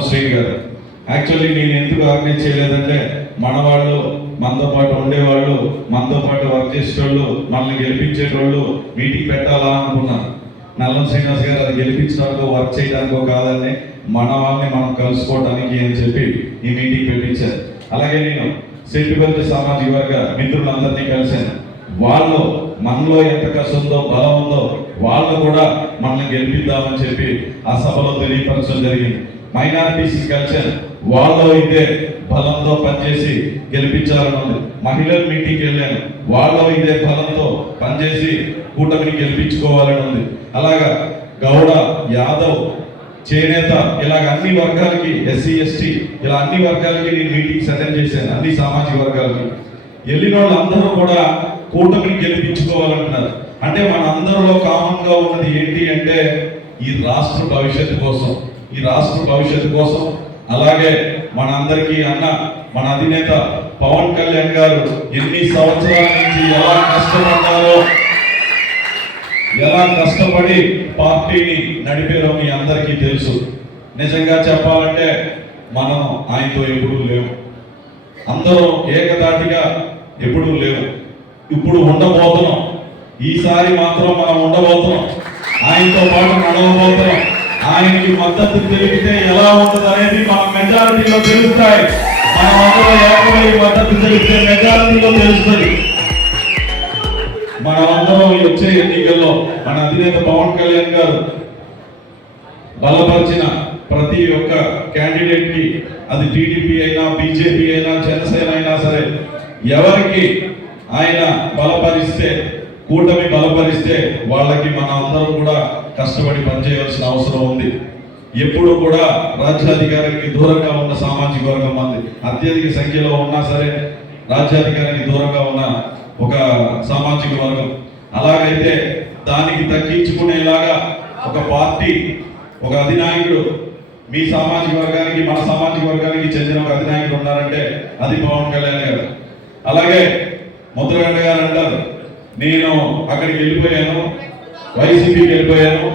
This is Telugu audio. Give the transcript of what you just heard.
నల్లం శ్రీ గారు. యాక్చువల్లీ నేను ఎందుకు ఆర్గనైజ్ చేయలేదంటే మన వాళ్ళు, మనతో పాటు ఉండేవాళ్ళు, మనతో పాటు వర్క్ చేసేటోళ్ళు, మనల్ని గెలిపించేటోళ్ళు మీటింగ్ పెట్టాలా అనుకున్నాను. నల్లం శ్రీనివాస్ గారు అది గెలిపించడానికో వర్క్ చేయడానికో కాదని మన వాళ్ళని మనం కలుసుకోవడానికి అని చెప్పి ఈ మీటింగ్ పెట్టించారు. అలాగే నేను సెట్టిపల్లి సామాజిక వర్గ మిత్రులందరినీ కలిశాను. వాళ్ళు మనలో ఎంత కష్టం ఉందో, బలం ఉందో వాళ్ళు కూడా మనల్ని గెలిపిద్దామని చెప్పి ఆ సభలో తెలియపరచడం జరిగింది. మైనారిటీస్ కలిశాను, వాళ్ళు ఇదే బలంతో పనిచేసి గెలిపించాలని ఉంది. మహిళల మీటింగ్కి వెళ్ళాను, వాళ్ళు ఇదే బలంతో పనిచేసి కూటమిని గెలిపించుకోవాలని ఉంది. అలాగా గౌడ, యాదవ్, చేనేత ఇలాగ అన్ని వర్గాలకి, ఎస్సీ ఎస్టీ ఇలా అన్ని వర్గాలకి నేను మీటింగ్స్ అటెండ్ చేశాను. అన్ని సామాజిక వర్గాలకి వెళ్ళిన వాళ్ళందరూ కూడా కూటమిని గెలిపించుకోవాలంటున్నారు. అంటే మన అందరిలో కామన్ గా ఉన్నది ఏంటి అంటే ఈ రాష్ట్ర భవిష్యత్తు కోసం, ఈ రాష్ట్ర భవిష్యత్తు కోసం. అలాగే మనందరికీ అన్న మన అధినేత పవన్ కళ్యాణ్ గారు ఎన్ని సంవత్సరాల నుంచి ఎలా కష్టపడ్డారో, ఎలా కష్టపడి పార్టీని నడిపారో మీ అందరికీ తెలుసు. నిజంగా చెప్పాలంటే మనం ఆయనతో ఎప్పుడూ లేవు, అందరూ ఏకదాటిగా ఎప్పుడూ లేవు. ఇప్పుడు ఉండబోతున్నాం, ఈసారి మాత్రం మనం ఉండబోతున్నాం, ఆయనతో పాటు నడవబోతున్నాం. ఆయనకి మద్దతు తెలిపితే ఎలా ఉంటుంది అనేది మన మెజారిటీలో తెలుస్తాయి. మనం అందరూ ఏకమై మద్దతు తెలిపితే మెజారిటీలో తెలుస్తుంది. మనమందరం వచ్చే ఎన్నికల్లో మన అధినేత పవన్ కళ్యాణ్ గారు బలపరిచిన ప్రతి ఒక్క క్యాండిడేట్ కి, అది టీడీపీ అయినా, బీజేపీ అయినా, జనసేన అయినా సరే, ఎవరికి ఆయన బలపరిస్తే, కూటమి బలపరిస్తే వాళ్ళకి మన అందరూ కూడా కష్టపడి పనిచేయవలసిన అవసరం ఉంది. ఎప్పుడు కూడా రాజ్యాధికారానికి దూరంగా ఉన్న సామాజిక వర్గం మంది అత్యధిక సంఖ్యలో ఉన్నా సరే రాజ్యాధికారానికి దూరంగా ఉన్న ఒక సామాజిక వర్గం. అలాగైతే దానికి తగ్గించుకునేలాగా ఒక పార్టీ, ఒక అధినాయకుడు, మీ సామాజిక వర్గానికి, మన సామాజిక వర్గానికి చెందిన ఒక అధినాయకుడు ఉన్నారంటే అది పవన్ కళ్యాణ్ గారు. అలాగే ముద్రగడ్డ గారు అంటారు, నేను అక్కడికి వెళ్ళిపోయాను, వైసీపీకి వెళ్ళిపోయాను,